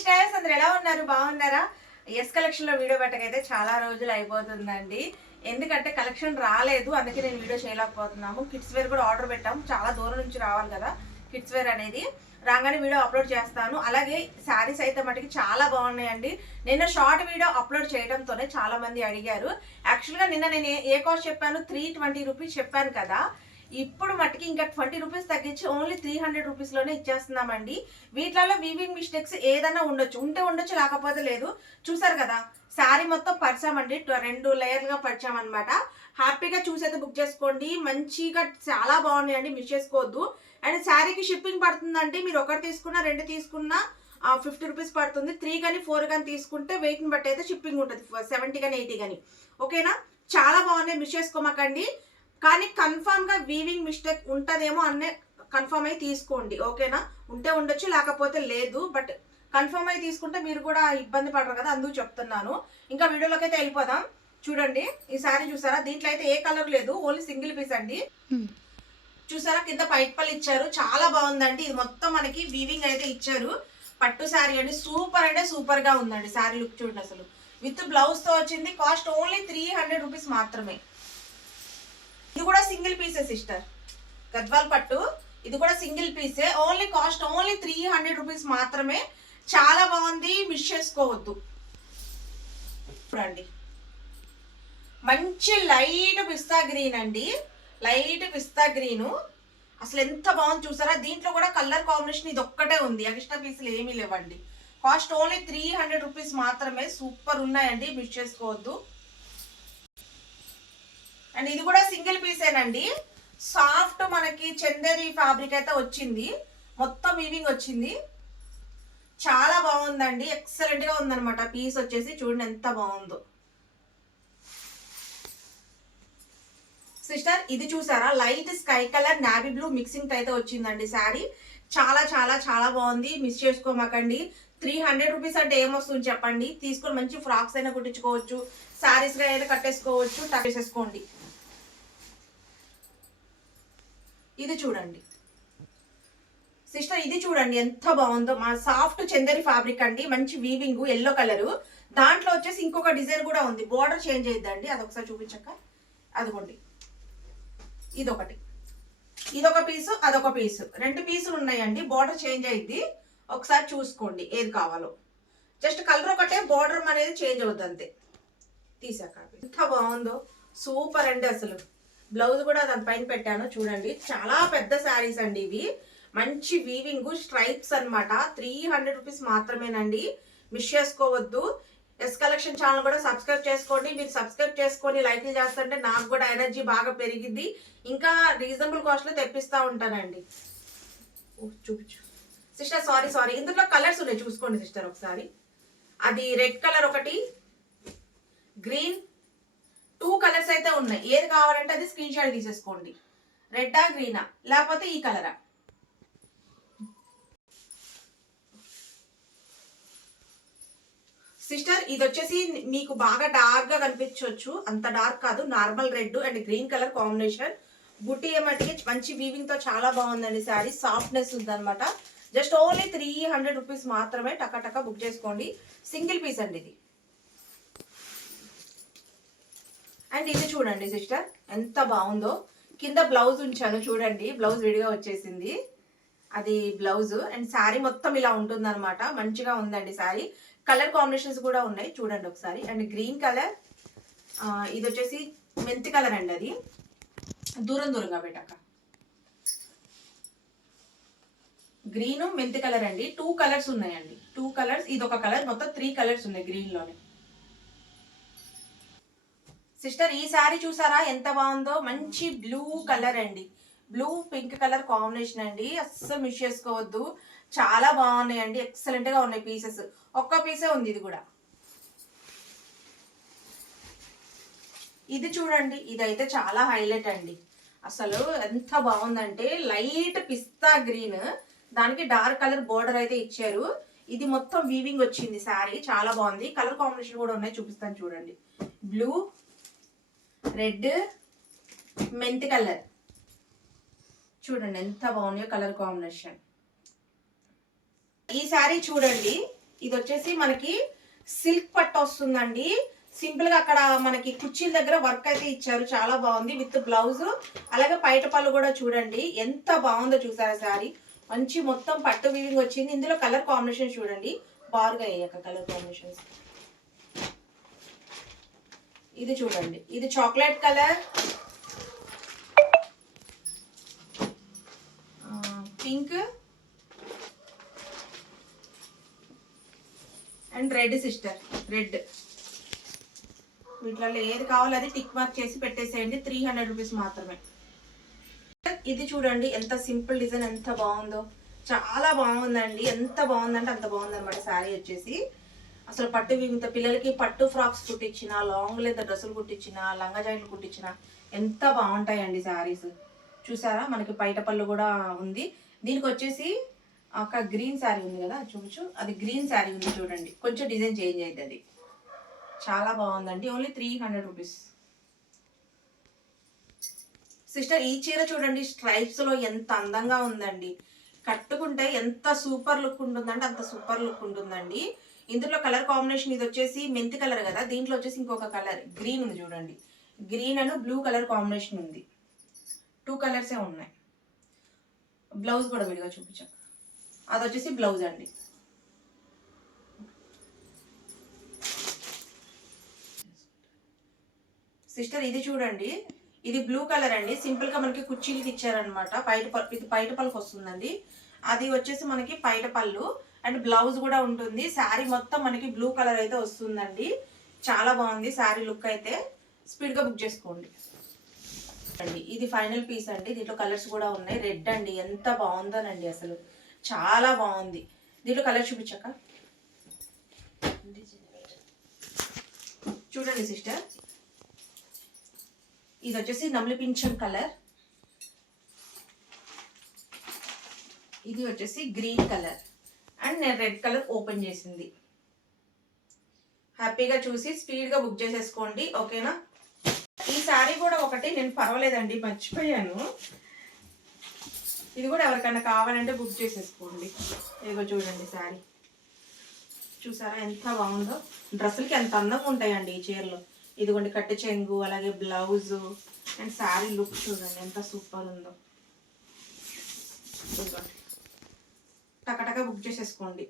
కృష్ణాయస్ అందరు ఎలా ఉన్నారు? బాగున్నారా? ఎస్ కలెక్షన్లో వీడియో పెట్టకైతే చాలా రోజులు అయిపోతుందండి. ఎందుకంటే కలెక్షన్ రాలేదు. అందుకే నేను వీడియో చేయలేకపోతున్నాము. కిడ్స్ వేర్ కూడా ఆర్డర్ పెట్టాము. చాలా దూరం నుంచి రావాలి కదా. కిడ్స్ వేర్ అనేది. రాగానే వీడియో అప్లోడ్ చేస్తాను. అలాగే శారీస్ అయితే మటుకి చాలా బాగున్నాయండి. నిన్న షార్ట్ వీడియో అప్లోడ్ చేయడంతోనే చాలా మంది అడిగారు. యాక్చువల్గా నిన్న నేను ఏ- ఏ కాస్ట్ చెప్పాను? త్రీ ట్వంటీ రూపీస్ చెప్పాను కదా. ఇప్పుడు మట్టుకి ఇంకా ట్వంటీ రూపీస్ తగ్గించి ఓన్లీ త్రీ హండ్రెడ్ రూపీస్లోనే ఇచ్చేస్తున్నామండి. వీటిలలో వీవింగ్ మిస్టేక్స్ ఏదైనా ఉండొచ్చు. ఉంటే ఉండొచ్చు లేకపోతే లేదు. చూసారు కదా శారీ మొత్తం పరిచామండి. రెండు లేయర్లుగా పరిచామన్నమాట. హ్యాపీగా చూసైతే బుక్ చేసుకోండి. మంచిగా చాలా బాగున్నాయండి. మిస్ చేసుకోవద్దు. అండ్ శారీకి షిప్పింగ్ పడుతుందండి. మీరు ఒకటి తీసుకున్నా రెండు తీసుకున్నా ఫిఫ్టీ రూపీస్ పడుతుంది. త్రీ కానీ ఫోర్ కానీ తీసుకుంటే వెయిట్ని బట్టి అయితే షిప్పింగ్ ఉంటుంది. సెవెంటీ కానీ ఎయిటీ కానీ ఓకేనా చాలా బాగున్నాయి. మిస్ చేసుకోమాకండి. కానీ కన్ఫామ్గా వీవింగ్ మిస్టేక్ ఉంటదేమో అనే కన్ఫర్మ్ అయి తీసుకోండి ఓకేనా? ఉంటే ఉండొచ్చు లేకపోతే లేదు బట్ కన్ఫర్మ్ అయి తీసుకుంటే మీరు కూడా ఇబ్బంది పడరు కదా అందుకు చెప్తున్నాను. ఇంకా వీడియోలోకి అయితే వెళ్ళిపోదాం. చూడండి ఈ సారీ చూసారా? దీంట్లో అయితే ఏ కలర్ లేదు ఓన్లీ సింగిల్ పీస్ అండి. చూసారా? కింద పైట్ పళ్ళు ఇచ్చారు చాలా బాగుందండి. ఇది మొత్తం మనకి వీవింగ్ అయితే ఇచ్చారు. పట్టు శారీ అండి సూపర్ అంటే సూపర్గా ఉందండి శారీ లుక్ చూడండి అసలు. విత్ బ్లౌజ్తో వచ్చింది cost only three hundred rupees మాత్రమే. ఇది కూడా సింగిల్ పీసే సిస్టర్. గద్వాల్ పట్టు. ఇది కూడా సింగిల్ పీసే. Only cost only three hundred rupees మాత్రమే. చాలా బాగుంది. మిస్ చేసుకోవద్దు. చూడండి. మంచి లైట్ పిస్తా గ్రీన్ అండి. లైట్ పిస్తా గ్రీను. అసలు ఎంత బాగుంది చూసారా? దీంట్లో కూడా కలర్ కాంబినేషన్ ఇది ఒక్కటే ఉంది. ఎక్స్ట్రా పీసులు ఏమీ లేవండి. Cost only three hundred rupees మాత్రమే. సూపర్ ఉన్నాయండి. మిస్ చేసుకోవద్దు. అండ్ ఇది కూడా సింగిల్ పీసేనండి. సాఫ్ట్ మనకి చందేరి ఫ్యాబ్రిక్ అయితే వచ్చింది. మొత్తం వీవింగ్ వచ్చింది. చాలా బాగుందండి. ఎక్సలెంట్గా ఉందనమాట ఉందన్నమాట. పీస్ వచ్చేసి చూడండి ఎంత బాగుందో. సిస్టర్ ఇది చూసారా? Light sky colour navy blue mixing అయితే వచ్చిందండి శారీ. చాలా చాలా చాలా బాగుంది. మిస్ చేసుకోమాకండి. త్రీ హండ్రెడ్ రూపీస్ అంటే ఏమొస్తుంది చెప్పండి? తీసుకొని మంచి ఫ్రాక్స్ అయినా కుట్టించుకోవచ్చు. శారీస్గా అయినా కట్టేసుకోవచ్చు. టక్ చేసేసుకోండి. ఇది చూడండి. సిస్టర్ ఇది చూడండి ఎంత బాగుందో. మా సాఫ్ట్ చందరి ఫ్యాబ్రిక్ అండి. మంచి వీవింగ్ ఎల్లో కలరు దాంట్లో వచ్చేసి ఇంకొక డిజైన్ కూడా ఉంది. బోర్డర్ చేంజ్ అయ్యిద్దండి అదొకసారి చూపించక. అదిగోండి. ఇదొకటి. ఇదొక పీసు అదొక పీసు రెండు పీసులు ఉన్నాయండి. బోర్డర్ చేంజ్ అయింది ఒకసారి చూసుకోండి ఏది కావాలో. జస్ట్ కలర్ ఒకటే బోర్డర్ అనేది చేంజ్ అవుతుంది అంతే. తీసాక. ఎంత బాగుందో. సూపర్ అండి అసలు. బ్లౌజ్ కూడా దాని పైన పెట్టాను చూడండి. చాలా పెద్ద శారీస్ అండి ఇవి. మంచి వీవింగ్ స్ట్రైప్స్ అన్నమాట. త్రీ హండ్రెడ్ రూపీస్ మాత్రమేనండి. మిస్ చేసుకోవద్దు. ఎస్ కలెక్షన్ ఛానల్ కూడా సబ్స్క్రైబ్ చేసుకోండి. మీరు సబ్స్క్రైబ్ చేసుకొని లైక్లు చేస్తుంటే నాకు కూడా ఎనర్జీ బాగా పెరిగింది ఇంకా రీజనబుల్ కాస్ట్లో తెప్పిస్తూ ఉంటానండి. చూపించు. సిస్టర్ సారీ సారీ ఇందులో కలర్స్ ఉన్నాయి. చూసుకోండి సిస్టర్ ఒకసారి. అది రెడ్ కలర్ ఒకటి గ్రీన్ టూ కలర్స్ అయితే ఉన్నాయి. ఏది కావాలంటే అది స్క్రీన్ షాట్ తీసేసుకోండి. రెడ్డా గ్రీనా లేకపోతే ఈ కలరా సిస్టర్ ఇది వచ్చేసి మీకు బాగా డార్క్గా కనిపించవచ్చు అంత డార్క్ కాదు. Normal red and green colour combination బుట్టి ఏమటికి మంచి వీవింగ్తో చాలా బాగుందండి శారీ. సాఫ్ట్నెస్ ఉందన్నమాట. Just only three hundred rupees మాత్రమే టకా బుక్ చేసుకోండి. సింగిల్ పీస్ అండి ఇది. అండ్ ఇది చూడండి సిస్టర్ ఎంత బాగుందో. కింద బ్లౌజ్ ఉంచాను చూడండి. బ్లౌజ్ విడిగా వచ్చేసింది. అది బ్లౌజ్ అండ్ శారీ మొత్తం ఇలా ఉంటుందన్నమాట. మంచిగా ఉందండి శారీ కలర్ కాంబినేషన్స్ కూడా ఉన్నాయి. చూడండి ఒకసారి. అండ్ గ్రీన్ కలర్ ఇది వచ్చేసి మెంతి కలర్ అండి అది. దూరం దూరంగా పెట్టక గ్రీన్ మెంతి కలర్ అండి. టూ కలర్స్ ఉన్నాయండి. టూ కలర్స్ ఇది ఒక కలర్ మొత్తం త్రీ కలర్స్ ఉన్నాయి గ్రీన్లోనే సిస్టర్ ఈ సారీ చూసారా? ఎంత బాగుందో? మంచి బ్లూ కలర్ అండి. బ్లూ పింక్ కలర్ కాంబినేషన్ అండి. అస్సలు మిస్ చేసుకోవద్దు. చాలా బాగున్నాయండి. ఎక్సలెంట్గా ఉన్నాయి పీసెస్ ఒక్క పీసే ఉంది ఇది కూడా. ఇది చూడండి. ఇదైతే చాలా హైలైట్ అండి. అసలు ఎంత బాగుందంటే లైట్ పిస్తా గ్రీన్ దానికి డార్క్ కలర్ బోర్డర్ అయితే ఇచ్చారు. ఇది మొత్తం వీవింగ్ వచ్చింది శారీ చాలా బాగుంది. కలర్ కాంబినేషన్ కూడా ఉన్నాయి. చూపిస్తాను చూడండి. బ్లూ రెడ్ మెంతి కలర్. చూడండి ఎంత బాగున్నాయో కలర్ కాంబినేషన్. ఈ శారీ చూడండి ఇది వచ్చేసి మనకి సిల్క్ పట్టు వస్తుందండి. సింపుల్గా అక్కడ మనకి కుర్చీల దగ్గర వర్క్ అయితే ఇచ్చారు చాలా బాగుంది విత్ బ్లౌజ్. అలాగే పైట పళ్ళు కూడా చూడండి ఎంత బాగుందో చూసారా సారీ. మంచి మొత్తం పట్టు వీవింగ్ వచ్చింది. ఇందులో కలర్ కాంబినేషన్ చూడండి. బారుగా అయ్యాక కలర్ కాంబినేషన్స్. ఇది చూడండి. ఇది chocolate colour. Pink. And red sister. Red. వీటిలో ఏది కావాలో అది టిక్ మార్క్ చేసి పెట్టేసేయండి. త్రీ హండ్రెడ్ రూపీస్ మాత్రమే. ఇది చూడండి ఎంత సింపుల్ డిజైన్ ఎంత బాగుందో. చాలా బాగుందండి. ఎంత బాగుందంటే అంత బాగుంది అనమాట శారీ వచ్చేసి. అసలు పట్టు ఇంత పిల్లలకి పట్టు ఫ్రాక్స్ కుట్టించిన లాంగ్ లెంత్ డ్రెస్సులు కుట్టించిన లంగా జాయింట్లు కుట్టించిన ఎంత బాగుంటాయండి శారీస్. చూసారా? మనకి బయట పళ్ళు కూడా ఉంది. దీనికి వచ్చేసి ఒక గ్రీన్ శారీ ఉంది కదా? చూపించు. అది గ్రీన్ శారీ ఉంది చూడండి. కొంచెం డిజైన్ చేంజ్ అయితే అది. చాలా బాగుందండి. Only three hundred rupees sister ఈ చీర చూడండి. స్ట్రైప్స్లో ఎంత అందంగా ఉందండి. కట్టుకుంటే ఎంత సూపర్ లుక్ ఉంటుందంటే అంత సూపర్ లుక్ ఉంటుందండి. ఇందులో కలర్ కాంబినేషన్ ఇది వచ్చేసి మెంతి కలర్ కదా దీంట్లో వచ్చేసి ఇంకొక కలర్ గ్రీన్ ఉంది చూడండి. గ్రీన్ అను బ్లూ కలర్ కాంబినేషన్ ఉంది. టూ కలర్సే ఉన్నాయి. బ్లౌజ్ కూడా విడిగా చూపించాం. అది వచ్చేసి బ్లౌజ్ అండి. సిస్టర్ ఇది చూడండి. ఇది బ్లూ కలర్ అండి. సింపుల్గా మనకి కుర్చీలకి ఇచ్చారనమాట పైట పల్- ఇది పైట పళ్ళకి వస్తుందండి. అది వచ్చేసి మనకి పైట పళ్ళు. అండ్ బ్లౌజ్ కూడా ఉంటుంది. శారీ మొత్తం మనకి బ్లూ కలర్ అయితే వస్తుందండి. చాలా బాగుంది శారీ లుక్ అయితే. స్పీడ్గా బుక్ చేసుకోండి. అండి ఇది ఫైనల్ పీస్ అండి. దీంట్లో కలర్స్ కూడా ఉన్నాయి. రెడ్ అండి. ఎంత బాగుందోనండి అసలు. చాలా బాగుంది. దీంట్లో కలర్ చూపించాక చూడండి సిస్టర్. ఇది వచ్చేసి నమ్లి పింఛం కలర్. ఇది వచ్చేసి గ్రీన్ కలర్. నేను రెడ్ కలర్ ఓపెన్ చేసింది. హ్యాపీగా చూసి స్పీడ్గా బుక్ చేసేసుకోండి ఓకేనా? ఈ శారీ కూడా ఒకటి నేను పర్వాలేదండి మర్చిపోయాను. ఇది కూడా ఎవరికైనా కావాలంటే బుక్ చేసేసుకోండి. ఇదిగో చూడండి శారీ చూసారా ఎంత బాగుందో? డ్రెస్సులకి ఎంత అందంగా ఉంటాయండి ఈ చీరలు. ఇదిగోండి కట్టె చెంగు అలాగే బ్లౌజ్ అండ్ శారీ లుక్ చూడండి ఎంత సూపర్ ఉందో. ఇదిగోండి. టకటక బుక్ చేసేసుకోండి.